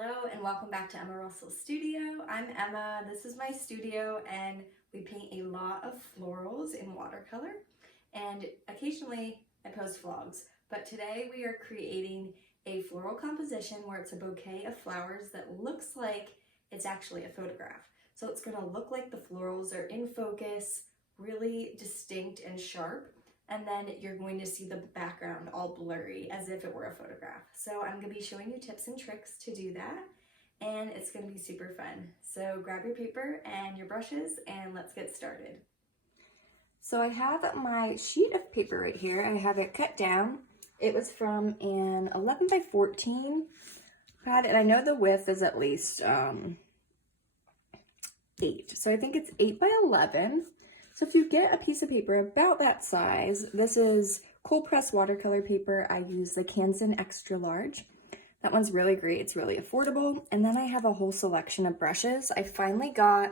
Hello and welcome back to Emma Russell's studio. I'm Emma, this is my studio, and we paint a lot of florals in watercolor, and occasionally I post vlogs, but today we are creating a floral composition where it's a bouquet of flowers that looks like it's actually a photograph. So it's going to look like the florals are in focus, really distinct and sharp, and then you're going to see the background all blurry as if it were a photograph. So I'm going to be showing you tips and tricks to do that, and it's going to be super fun. So grab your paper and your brushes and let's get started. So I have my sheet of paper right here. I have it cut down. It was from an 11 by 14 pad, and I know the width is at least 8. So I think it's 8 by 11. So if you get a piece of paper about that size, this is cold pressed watercolor paper. I use the Canson extra large. That one's really great. It's really affordable. And then I have a whole selection of brushes. I finally got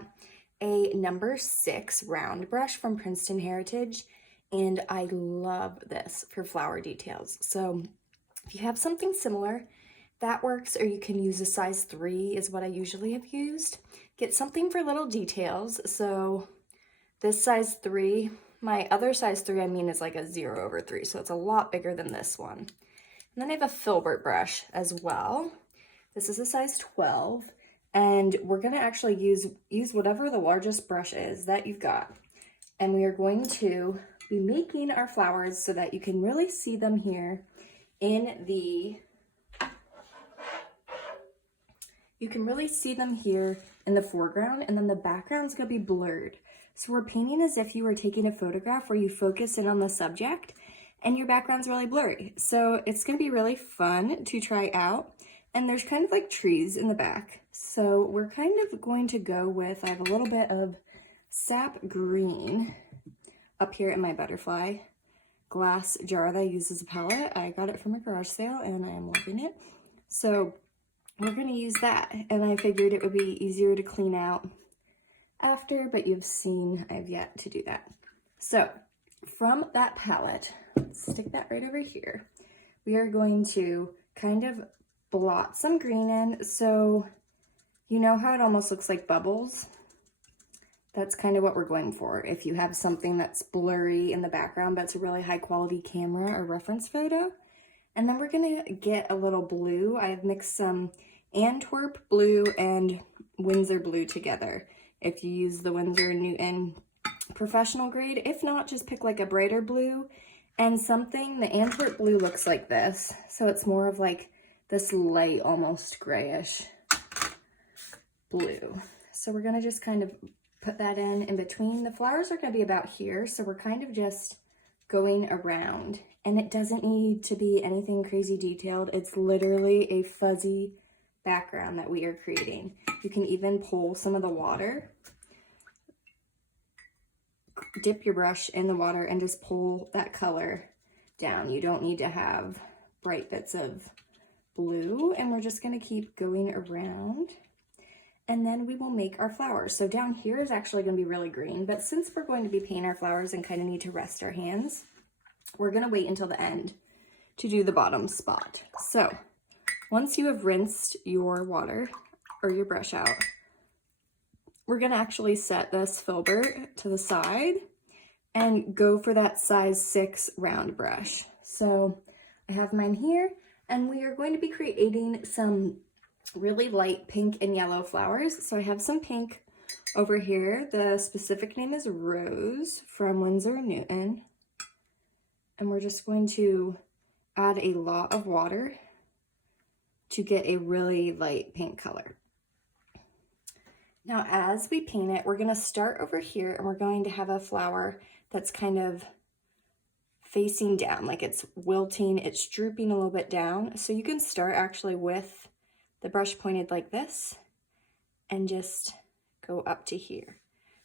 a number 6 round brush from Princeton Heritage, and I love this for flower details. So if you have something similar, that works, or you can use a size 3 is what I usually have used. Get something for little details. So this size 3, my other size 3 I mean is like a 0/3, so it's a lot bigger than this one. And then I have a filbert brush as well. This is a size 12, and we're gonna actually use whatever the largest brush is that you've got. And we are going to be making our flowers so that you can really see them here in the foreground, and then the background's gonna be blurred. So we're painting as if you were taking a photograph where you focus in on the subject and your background's really blurry. So it's gonna be really fun to try out. And there's kind of like trees in the back. So we're kind of going to go with, I have a little bit of sap green up here in my butterfly glass jar that I use as a palette. I got it from a garage sale and I'm loving it. So we're gonna use that. And I figured it would be easier to clean out after, but you've seen I've yet to do that. So from that palette, let's stick that right over here. We are going to kind of blot some green in. So you know how it almost looks like bubbles? That's kind of what we're going for. If you have something that's blurry in the background, but it's a really high quality camera or reference photo. And then we're gonna get a little blue. I've mixed some Antwerp blue and Winsor blue together. If you use the Winsor & Newton professional grade. If not, just pick like a brighter blue and something. The Antwerp blue looks like this. So it's more of like this light, almost grayish blue. So we're gonna just kind of put that in between. The flowers are gonna be about here. So we're kind of just going around, and it doesn't need to be anything crazy detailed. It's literally a fuzzy background that we are creating. You can even pull some of the water. Dip your brush in the water and just pull that color down. You don't need to have bright bits of blue, and we're just going to keep going around, and then we will make our flowers. So down here is actually going to be really green, but since we're going to be painting our flowers and kind of need to rest our hands, we're going to wait until the end to do the bottom spot. So once you have rinsed your water or your brush out, we're gonna actually set this filbert to the side and go for that size 6 round brush. So I have mine here, and we are going to be creating some really light pink and yellow flowers. So I have some pink over here. The specific name is Rose from Winsor & Newton. And we're just going to add a lot of water to get a really light pink color. Now, as we paint it, we're gonna start over here, and we're going to have a flower that's kind of facing down, like it's wilting, it's drooping a little bit down. So you can start actually with the brush pointed like this and just go up to here.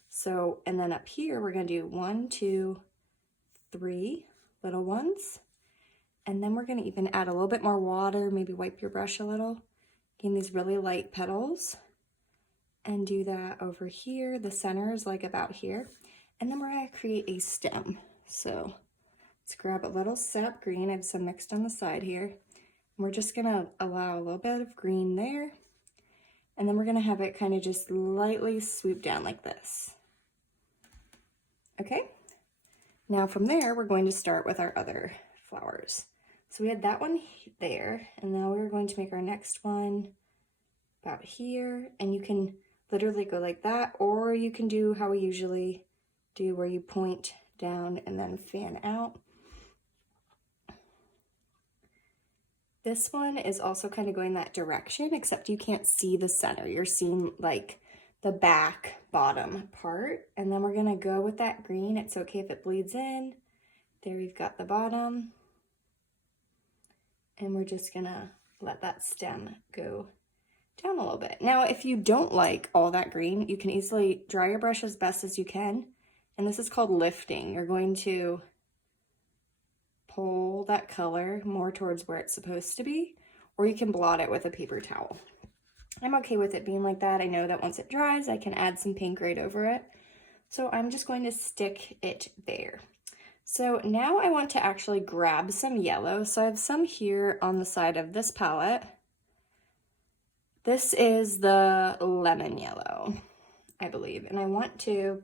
So, and then up here, we're gonna do 1, 2, 3 little ones. And then we're gonna even add a little bit more water, maybe wipe your brush a little, getting these really light petals, and do that over here. The center is like about here. And then we're gonna create a stem. So let's grab a little sap green. I have some mixed on the side here. And we're just gonna allow a little bit of green there And then we're gonna have it kind of just lightly swoop down like this. Okay, now from there, we're going to start with our other flowers. So we had that one there, and now we're going to make our next one about here, and you can literally go like that, or you can do how we usually do, where you point down and then fan out. This one is also kind of going that direction, except you can't see the center. You're seeing like the back bottom part, and then we're gonna go with that green. It's okay if it bleeds in. There we've got the bottom, and we're just gonna let that stem go down a little bit. Now, if you don't like all that green, you can easily dry your brush as best as you can, and this is called lifting. You're going to pull that color more towards where it's supposed to be, or you can blot it with a paper towel. I'm okay with it being like that. I know that once it dries, I can add some pink right over it. So I'm just going to stick it there. So now I want to actually grab some yellow. So I have some here on the side of this palette. This is the lemon yellow, I believe. And I want to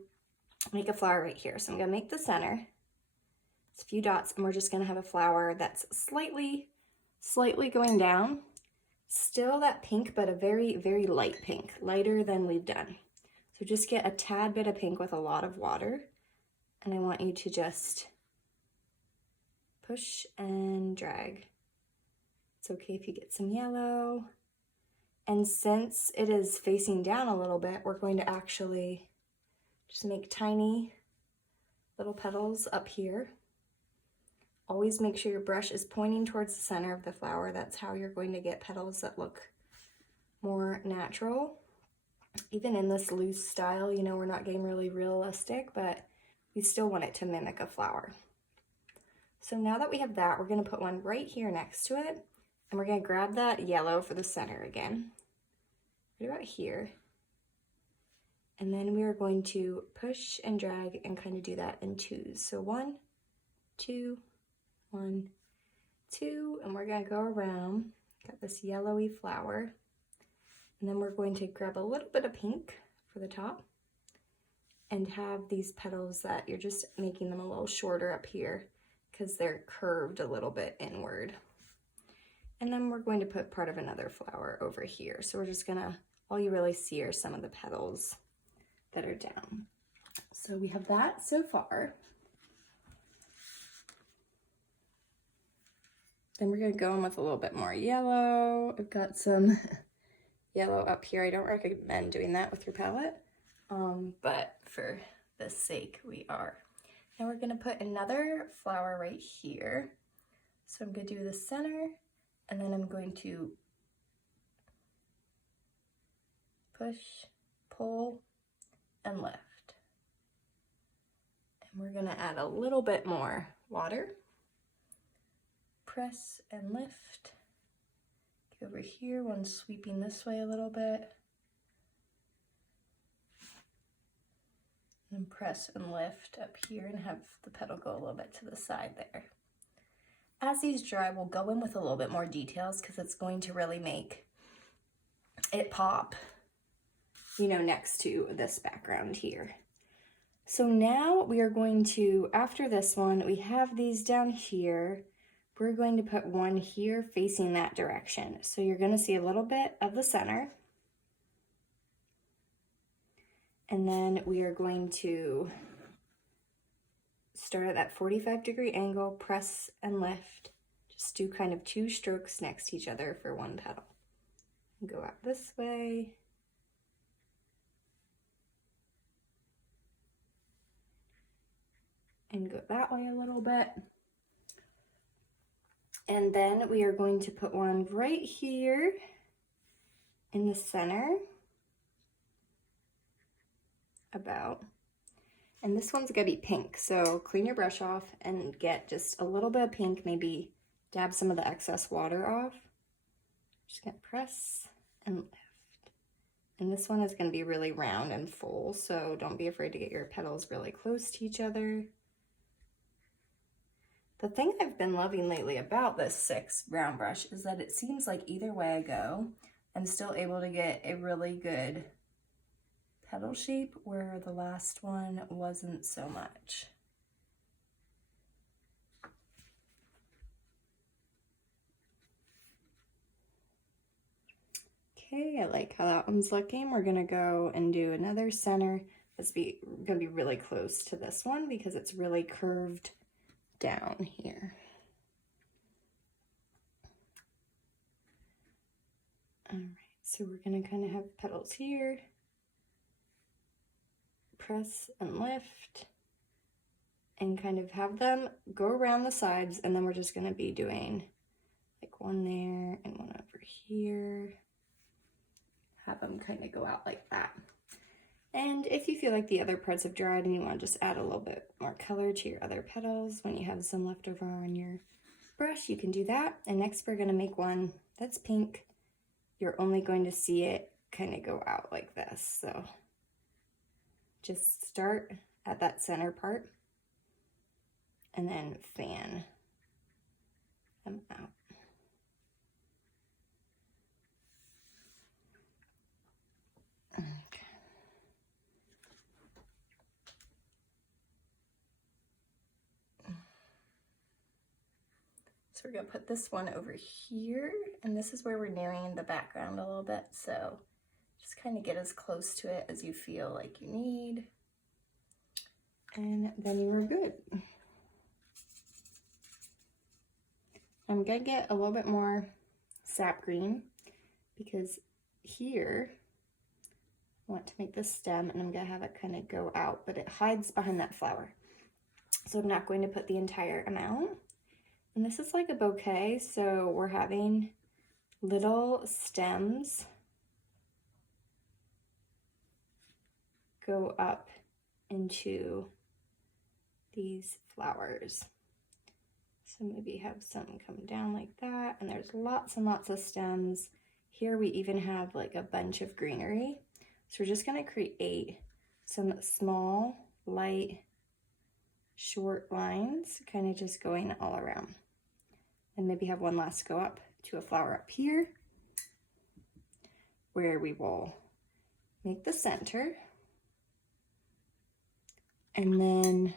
make a flower right here. So I'm gonna make the center. It's a few dots, and we're just gonna have a flower that's slightly going down. Still that pink, but a very, very light pink, lighter than we've done. So just get a tad bit of pink with a lot of water. And I want you to just push and drag. It's okay if you get some yellow. And since it is facing down a little bit, we're going to actually just make tiny little petals up here. Always make sure your brush is pointing towards the center of the flower. That's how you're going to get petals that look more natural. Even in this loose style, you know, we're not getting really realistic, but we still want it to mimic a flower. So now that we have that, we're gonna put one right here next to it, and we're gonna grab that yellow for the center again, right about here. And then we are going to push and drag and kind of do that in twos. So 1, 2, 1, 2, and we're gonna go around, got this yellowy flower, and then we're going to grab a little bit of pink for the top and have these petals that you're just making them a little shorter up here because they're curved a little bit inward. And then we're going to put part of another flower over here. So we're just gonna, all you really see are some of the petals that are down. So we have that so far. Then we're gonna go in with a little bit more yellow. I've got some yellow up here. I don't recommend doing that with your palette, but for this sake, we are. Now we're gonna put another flower right here. So I'm gonna do the center, and then I'm going to push, pull, and lift. And we're gonna add a little bit more water. Press and lift. Get over here, one sweeping this way a little bit. And press and lift up here and have the petal go a little bit to the side there. As these dry, we'll go in with a little bit more details because it's going to really make it pop, you know, next to this background here. So now we are going to, after this one, we have these down here. We're going to put one here facing that direction. So you're going to see a little bit of the center. And then we are going to start at that 45-degree angle, press and lift. Just do kind of 2 strokes next to each other for one petal. And go out this way. And go that way a little bit. And then we are going to put one right here in the center, about. And this one's gonna be pink, so clean your brush off and get just a little bit of pink, maybe dab some of the excess water off. Just gonna press and lift. And this one is gonna be really round and full, so don't be afraid to get your petals really close to each other. The thing I've been loving lately about this 6 round brush is that it seems like either way I go, I'm still able to get a really good petal shape where the last one wasn't so much. Okay, I like how that one's looking. We're gonna go and do another center. It's gonna be really close to this one because it's really curved down here. All right, so we're gonna kind of have petals here. Press and lift and kind of have them go around the sides, and then we're just gonna be doing like one there and one over here. Have them kind of go out like that. And if you feel like the other parts have dried and you want to just add a little bit more color to your other petals when you have some left over on your brush, you can do that. And next we're going to make one that's pink. You're only going to see it kind of go out like this. So just start at that center part and then fan them out. Okay. So we're gonna put this one over here, and this is where we're narrowing the background a little bit, so just kind of get as close to it as you feel like you need, and then you are good. I'm gonna get a little bit more sap green because here I want to make this stem, and I'm gonna have it kind of go out, but it hides behind that flower. So I'm not going to put the entire amount. And this is like a bouquet, so we're having little stems go up into these flowers. So maybe have some come down like that, and there's lots and lots of stems. Here we even have like a bunch of greenery. So we're just gonna create some small, light, short lines, kind of just going all around. And maybe have one last go up to a flower up here, where we will make the center. And then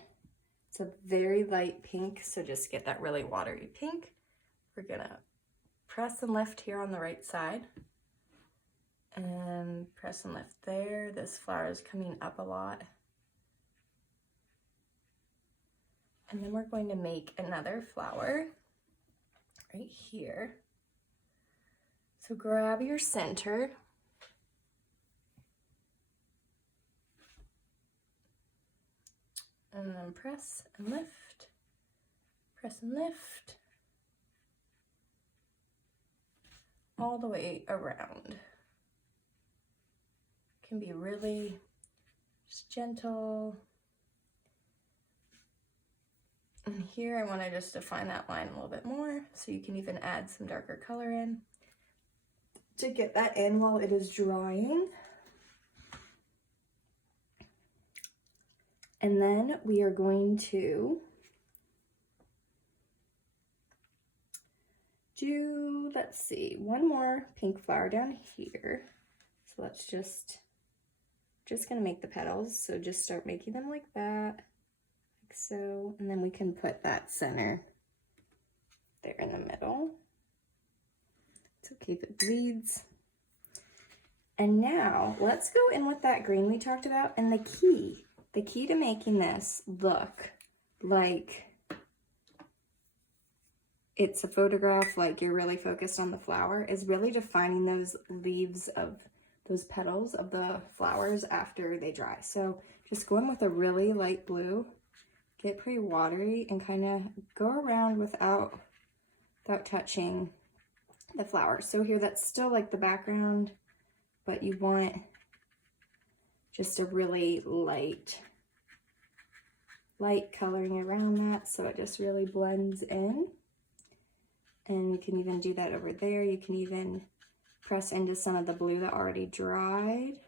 it's a very light pink, so just get that really watery pink. We're gonna press and lift here on the right side. And press and lift there. This flower is coming up a lot. And then we're going to make another flower right here. So grab your center. And then press and lift. Press and lift. All the way around. Can be really just gentle. And here I want to just define that line a little bit more, so you can even add some darker color in to get that in while it is drying. And then we are going to do, let's see, one more pink flower down here. So let's just gonna make the petals, so just start making them like that, like so, and then we can put that center there in the middle. It's okay if it bleeds. And now let's go in with that green we talked about, and the key to making this look like it's a photograph, like you're really focused on the flower, is really defining those leaves of those petals of the flowers after they dry. So just go in with a really light blue, get pretty watery, and kind of go around without touching the flower. So here that's still like the background, but you want just a really light coloring around that, so it just really blends in. And you can even do that over there. You can even press into some of the blue that already dried.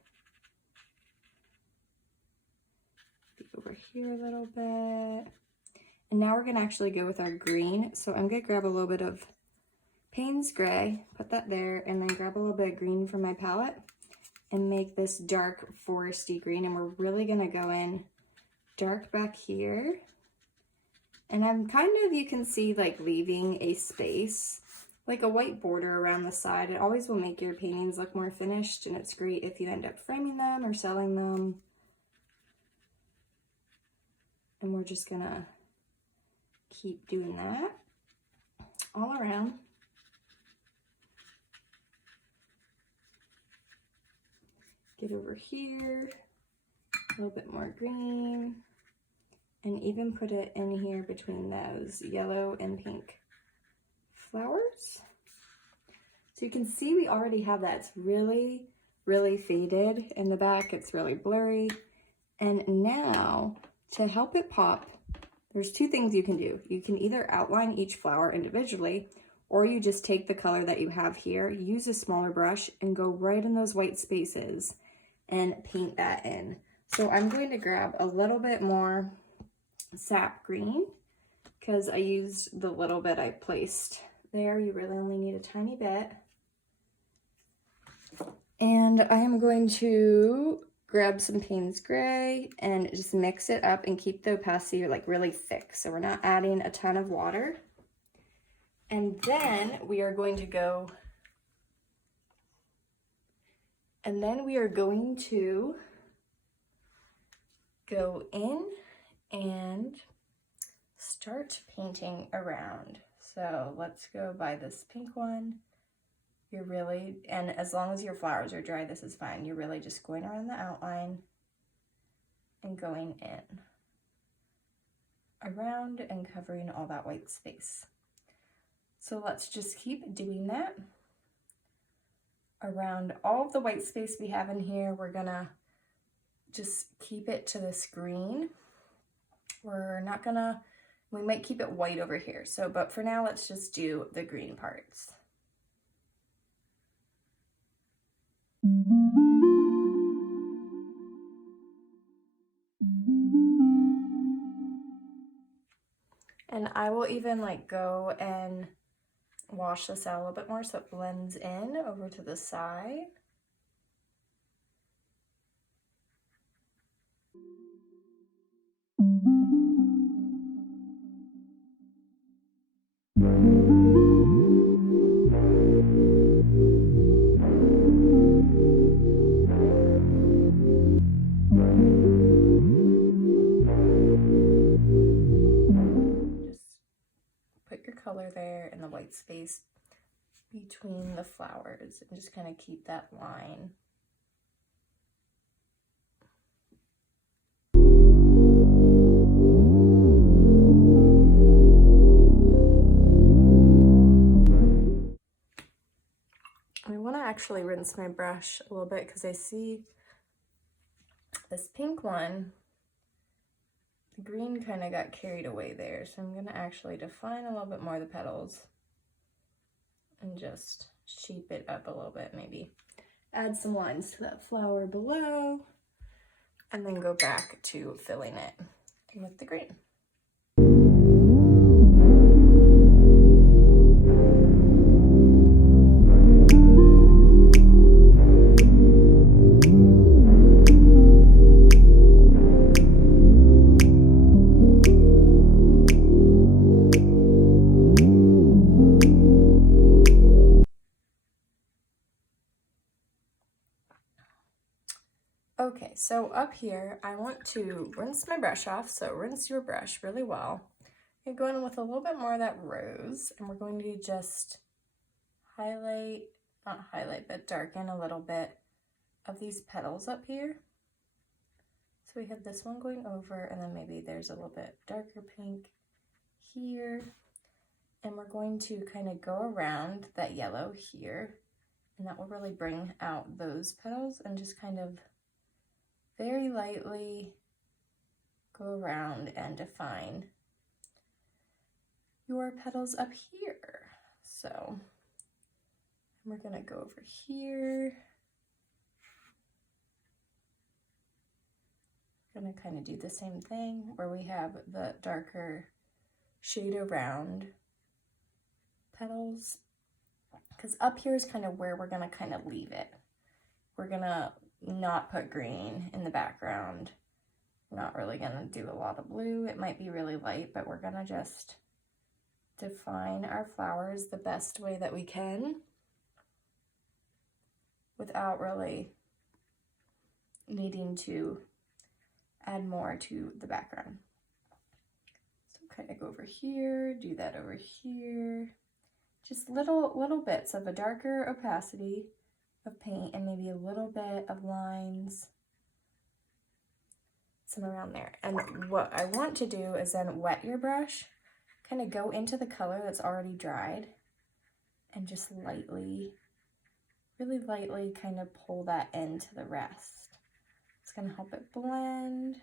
Over here a little bit. And now we're gonna actually go with our green. So I'm gonna grab a little bit of Payne's Gray, put that there, and then grab a little bit of green from my palette and make this dark foresty green. And we're really gonna go in dark back here. And I'm kind of, you can see, like leaving a space, like a white border around the side. It always will make your paintings look more finished, and it's great if you end up framing them or selling them. And we're just gonna keep doing that all around. Get over here, a little bit more green, and even put it in here between those yellow and pink flowers. So you can see we already have that. It's really, really faded in the back. It's really blurry. And now, to help it pop, there's two things you can do. You can either outline each flower individually, or you just take the color that you have here, use a smaller brush, and go right in those white spaces and paint that in. So I'm going to grab a little bit more sap green because I used the little bit I placed there. You really only need a tiny bit. And I am going to grab some Payne's Gray and just mix it up and keep the opacity like really thick. So we're not adding a ton of water. And then we are going to go in and start painting around. So let's go by this pink one. And as long as your flowers are dry, this is fine. You're really just going around the outline and going in, around and covering all that white space. So let's just keep doing that. Around all of the white space we have in here, we're gonna just keep it to this green. We might keep it white over here. So, but for now, let's just do the green parts. And I will even like go and wash this out a little bit more so it blends in over to the side. Color there in the white space between the flowers and just kind of keep that line. I want to actually rinse my brush a little bit because I see this pink one, the green kind of got carried away there, so I'm going to actually define a little bit more of the petals and just shape it up a little bit, maybe add some lines to that flower below, and then go back to filling it with the green. Okay, so up here, I want to rinse my brush off, so rinse your brush really well. You're going in with a little bit more of that rose, and we're going to just but darken a little bit of these petals up here. So we have this one going over, and then maybe there's a little bit darker pink here. And we're going to kind of go around that yellow here, and that will really bring out those petals and just kind of very lightly go around and define your petals up here. So we're gonna go over here. Gonna kind of do the same thing where we have the darker shade around petals because up here is kind of where we're gonna kind of leave it. We're gonna not put green in the background. We're not really gonna do a lot of blue. It might be really light, but we're gonna just define our flowers the best way that we can without really needing to add more to the background. So kind of go over here, do that over here. Just little bits of a darker opacity of paint and maybe a little bit of lines, some around there. And what I want to do is then wet your brush, kind of go into the color that's already dried and just lightly, really lightly kind of pull that into the rest. It's gonna help it blend.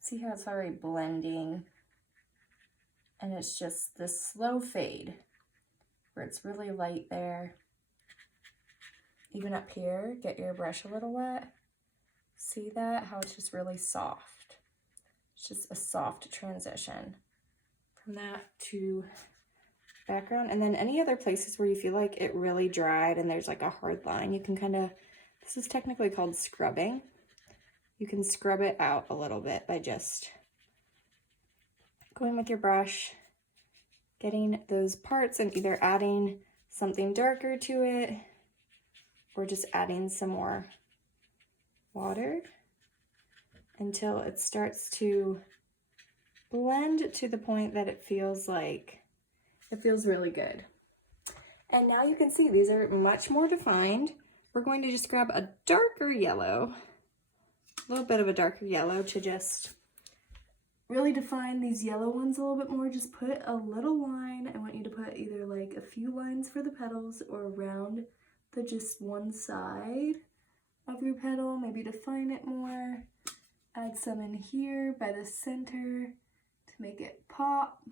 See how it's already blending? And it's just this slow fade where it's really light there. Even up here, get your brush a little wet. See that? How it's just really soft. It's just a soft transition from that to background. And then any other places where you feel like it really dried and there's like a hard line, you can kind of, this is technically called scrubbing. You can scrub it out a little bit by just going with your brush, getting those parts and either adding something darker to it or just adding some more water until it starts to blend to the point that it feels like, it feels really good. And now you can see these are much more defined. We're going to just grab a darker yellow, a little bit of a darker yellow to just really define these yellow ones a little bit more. Just put a little line. I want you to put either like a few lines for the petals or around the just one side of your petal. Maybe define it more. Add some in here by the center to make it pop.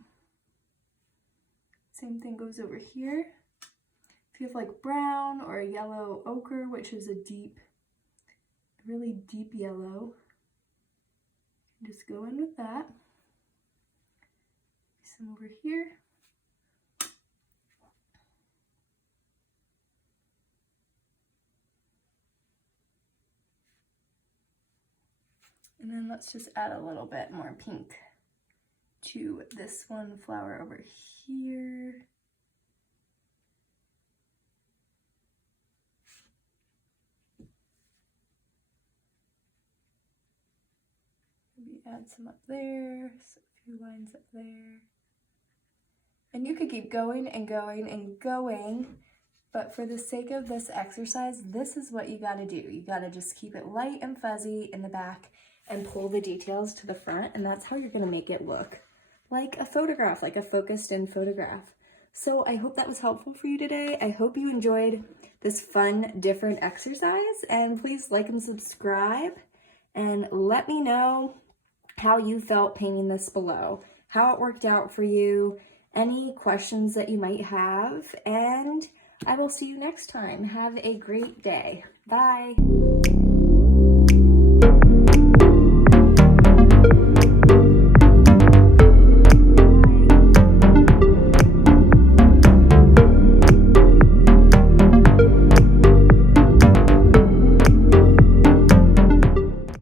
Same thing goes over here. If you have like brown or a yellow ochre, which is a deep, really deep yellow, just go in with that. Some over here. And then let's just add a little bit more pink to this one flower over here. Maybe add some up there, so a few lines up there. And you could keep going and going and going, but for the sake of this exercise, this is what you gotta do. You gotta just keep it light and fuzzy in the back and pull the details to the front, and that's how you're gonna make it look like a photograph, like a focused in photograph. So I hope that was helpful for you today. I hope you enjoyed this fun, different exercise, and please like and subscribe, and let me know how you felt painting this below, how it worked out for you, any questions that you might have, and I will see you next time. Have a great day. Bye.